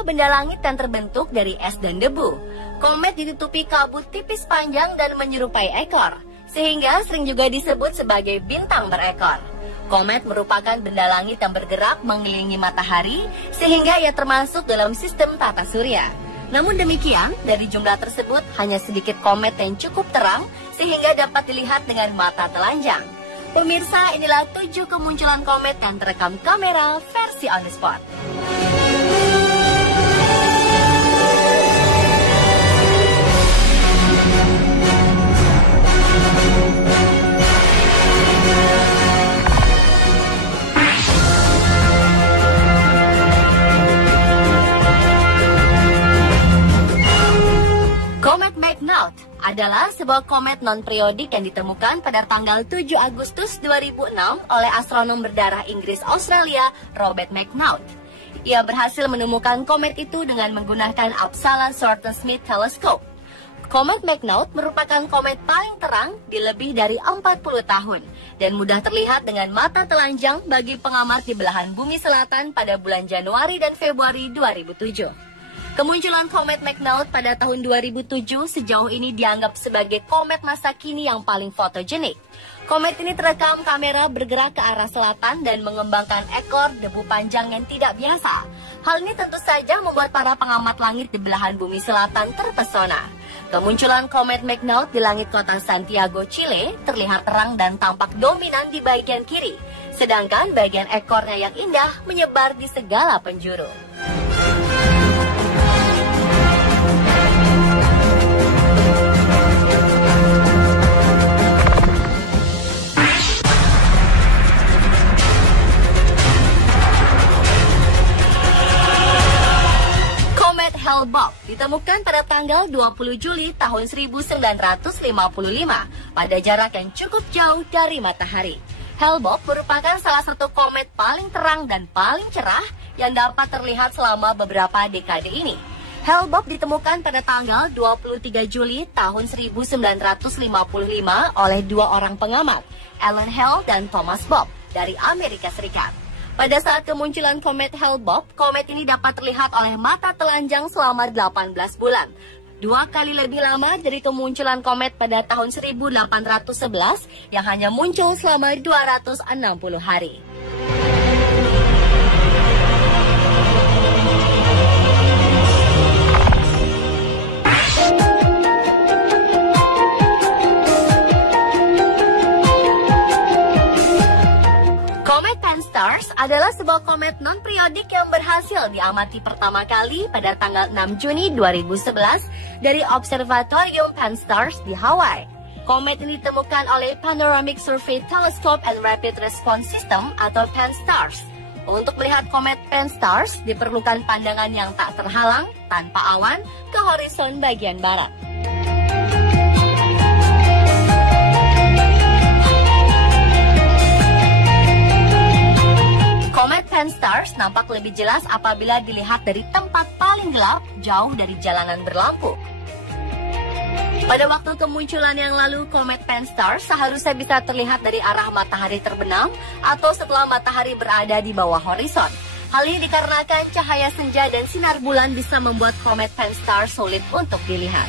sebuah benda langit yang terbentuk dari es dan debu. Komet ditutupi kabut tipis panjang dan menyerupai ekor, sehingga sering juga disebut sebagai bintang berekor. Komet merupakan benda langit yang bergerak mengelilingi matahari, sehingga ia termasuk dalam sistem tata surya. Namun demikian, dari jumlah tersebut hanya sedikit komet yang cukup terang, sehingga dapat dilihat dengan mata telanjang. Pemirsa, inilah 7 kemunculan komet yang terekam kamera versi on the spot. Komet McNaught adalah sebuah komet non-periodik yang ditemukan pada tanggal 7 Agustus 2006 oleh astronom berdarah Inggris Australia Robert McNaught. Ia berhasil menemukan komet itu dengan menggunakan Uppsala Sorten-Smith Telescope. Komet McNaught merupakan komet paling terang di lebih dari 40 tahun dan mudah terlihat dengan mata telanjang bagi pengamati di belahan bumi selatan pada bulan Januari dan Februari 2007. Kemunculan komet McNaught pada tahun 2007 sejauh ini dianggap sebagai komet masa kini yang paling fotogenik. Komet ini terekam kamera bergerak ke arah selatan dan mengembangkan ekor debu panjang yang tidak biasa. Hal ini tentu saja membuat para pengamat langit di belahan bumi selatan terpesona. Kemunculan komet McNaught di langit kota Santiago, Chile terlihat terang dan tampak dominan di bagian kiri, sedangkan bagian ekornya yang indah menyebar di segala penjuru. Hale-Bopp ditemukan pada tanggal 20 Juli tahun 1955 pada jarak yang cukup jauh dari matahari. Hale-Bopp merupakan salah satu komet paling terang dan paling cerah yang dapat terlihat selama beberapa dekade ini. Hale-Bopp ditemukan pada tanggal 23 Juli tahun 1955 oleh dua orang pengamat, Alan Hale dan Thomas Bopp dari Amerika Serikat. Pada saat kemunculan komet Hale-Bopp, komet ini dapat terlihat oleh mata telanjang selama 18 bulan. 2 kali lebih lama dari kemunculan komet pada tahun 1811 yang hanya muncul selama 260 hari. Pan-STARRS adalah sebuah komet non-periodik yang berhasil diamati pertama kali pada tanggal 6 Juni 2011 dari Observatorium Pan-STARRS di Hawaii. Komet ini ditemukan oleh Panoramic Survey Telescope and Rapid Response System atau Pan-STARRS. Untuk melihat komet Pan-STARRS diperlukan pandangan yang tak terhalang tanpa awan ke horizon bagian barat. Komet Pan-STARRS nampak lebih jelas apabila dilihat dari tempat paling gelap, jauh dari jalanan berlampu. Pada waktu kemunculan yang lalu, komet Pan-STARRS seharusnya bisa terlihat dari arah matahari terbenam atau setelah matahari berada di bawah horizon. Hal ini dikarenakan cahaya senja dan sinar bulan bisa membuat komet Pan-STARRS sulit untuk dilihat.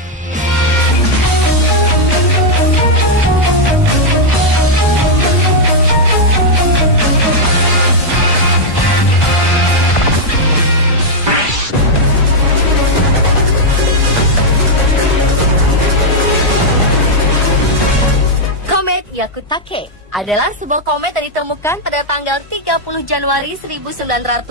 Hyakutake adalah sebuah komet yang ditemukan pada tanggal 30 Januari 1996.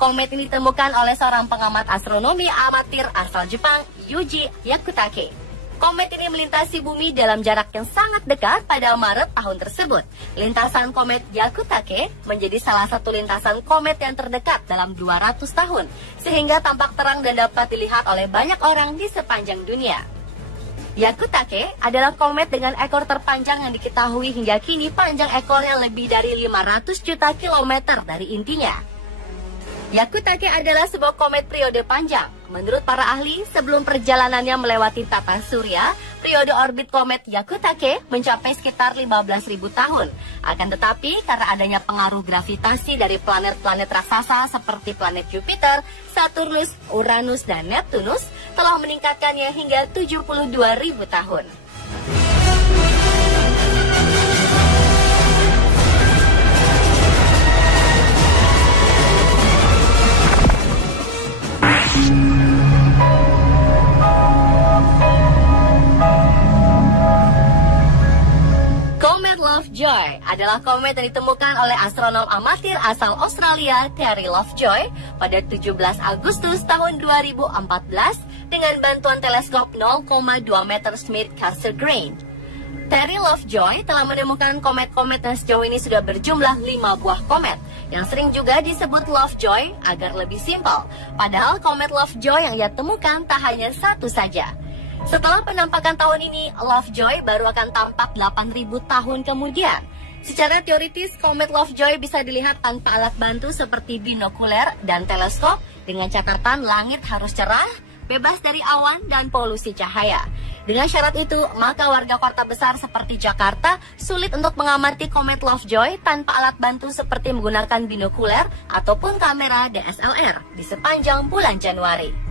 Komet ini ditemukan oleh seorang pengamat astronomi amatir asal Jepang, Yuji Hyakutake. Komet ini melintasi bumi dalam jarak yang sangat dekat pada Maret tahun tersebut. Lintasan komet Hyakutake menjadi salah satu lintasan komet yang terdekat dalam 200 tahun, sehingga tampak terang dan dapat dilihat oleh banyak orang di sepanjang dunia. Hyakutake adalah komet dengan ekor terpanjang yang diketahui hingga kini panjang ekornya lebih dari 500 juta kilometer dari intinya. Hyakutake adalah sebuah komet periode panjang. Menurut para ahli, sebelum perjalanannya melewati tata surya, periode orbit komet Hyakutake mencapai sekitar 15.000 tahun. Akan tetapi, karena adanya pengaruh gravitasi dari planet-planet raksasa seperti planet Jupiter, Saturnus, Uranus, dan Neptunus, telah meningkatkannya hingga 72.000 tahun. Lovejoy adalah komet yang ditemukan oleh astronom amatir asal Australia Terry Lovejoy pada 17 Agustus tahun 2014 dengan bantuan teleskop 0,2 meter Smith Cassegrain. Terry Lovejoy telah menemukan komet-komet yang sejauh ini sudah berjumlah 5 buah komet yang sering juga disebut Lovejoy agar lebih simpel. Padahal komet Lovejoy yang ia temukan tak hanya satu saja. Setelah penampakan tahun ini, Lovejoy baru akan tampak 8.000 tahun kemudian. Secara teoritis, komet Lovejoy bisa dilihat tanpa alat bantu seperti binokuler dan teleskop dengan catatan langit harus cerah, bebas dari awan dan polusi cahaya. Dengan syarat itu, maka warga kota besar seperti Jakarta sulit untuk mengamati komet Lovejoy tanpa alat bantu seperti menggunakan binokuler ataupun kamera DSLR di sepanjang bulan Januari.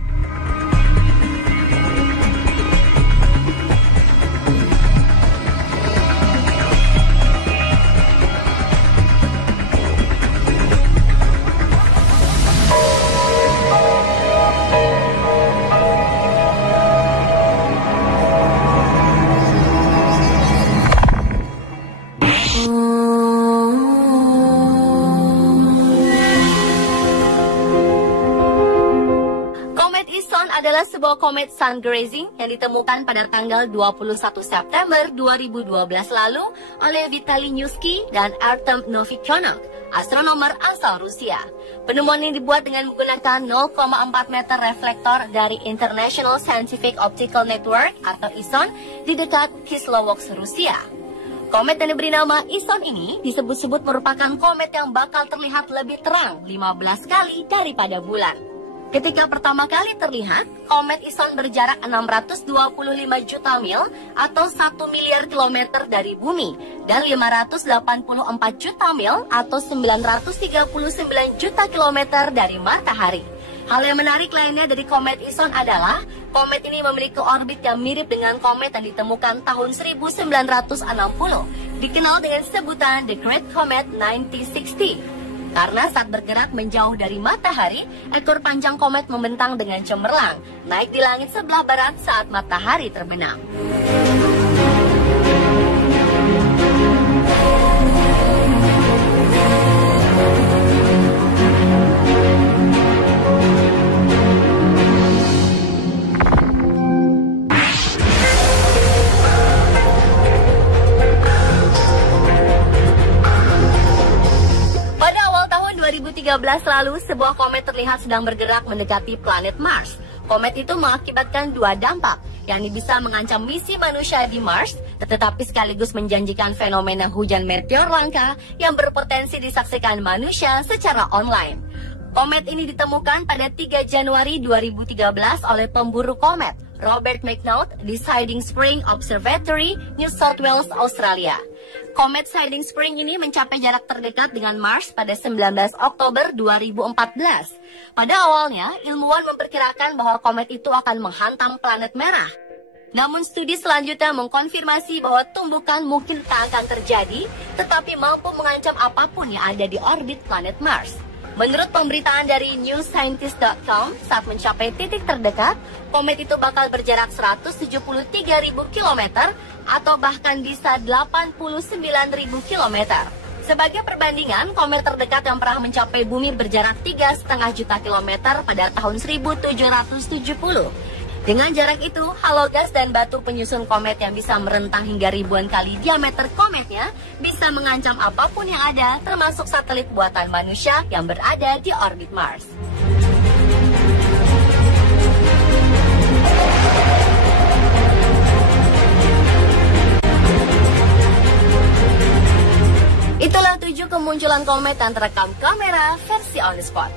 Adalah sebuah komet sun grazing yang ditemukan pada tanggal 21 September 2012 lalu oleh Vitaly Nyuski dan Artem Novichonok, astronomer asal Rusia. Penemuan ini dibuat dengan menggunakan 0,4 meter reflektor dari International Scientific Optical Network atau ISON di dekat Kislovodsk, Rusia. Komet yang diberi nama ISON ini disebut-sebut merupakan komet yang bakal terlihat lebih terang 15 kali daripada bulan. Ketika pertama kali terlihat, komet ISON berjarak 625 juta mil atau 1 miliar kilometer dari bumi dan 584 juta mil atau 939 juta kilometer dari matahari. Hal yang menarik lainnya dari komet ISON adalah komet ini memiliki orbit yang mirip dengan komet yang ditemukan tahun 1960, dikenal dengan sebutan The Great Comet 9060. Karena saat bergerak menjauh dari matahari, ekor panjang komet membentang dengan cemerlang, naik di langit sebelah barat saat matahari terbenam. Pada awal tahun 2013 lalu, sebuah komet terlihat sedang bergerak mendekati planet Mars. Komet itu mengakibatkan dua dampak, yakni bisa mengancam misi manusia di Mars, tetapi sekaligus menjanjikan fenomena hujan meteor langka yang berpotensi disaksikan manusia secara online. Komet ini ditemukan pada 3 Januari 2013 oleh pemburu komet Robert McNaught di Siding Spring Observatory, New South Wales, Australia. Komet Siding Spring ini mencapai jarak terdekat dengan Mars pada 19 Oktober 2014. Pada awalnya, ilmuwan memperkirakan bahwa komet itu akan menghantam planet merah. Namun studi selanjutnya mengkonfirmasi bahwa tumbukan mungkin tak akan terjadi, tetapi mampu mengancam apapun yang ada di orbit planet Mars. Menurut pemberitaan dari newscientist.com, saat mencapai titik terdekat, komet itu bakal berjarak 173.000 km atau bahkan bisa 89.000 km. Sebagai perbandingan, komet terdekat yang pernah mencapai bumi berjarak 3,5 juta kilometer pada tahun 1770. Dengan jarak itu, halogas dan batu penyusun komet yang bisa merentang hingga ribuan kali diameter kometnya bisa mengancam apapun yang ada, termasuk satelit buatan manusia yang berada di orbit Mars. Itulah 7 kemunculan komet yang terekam kamera versi on the spot.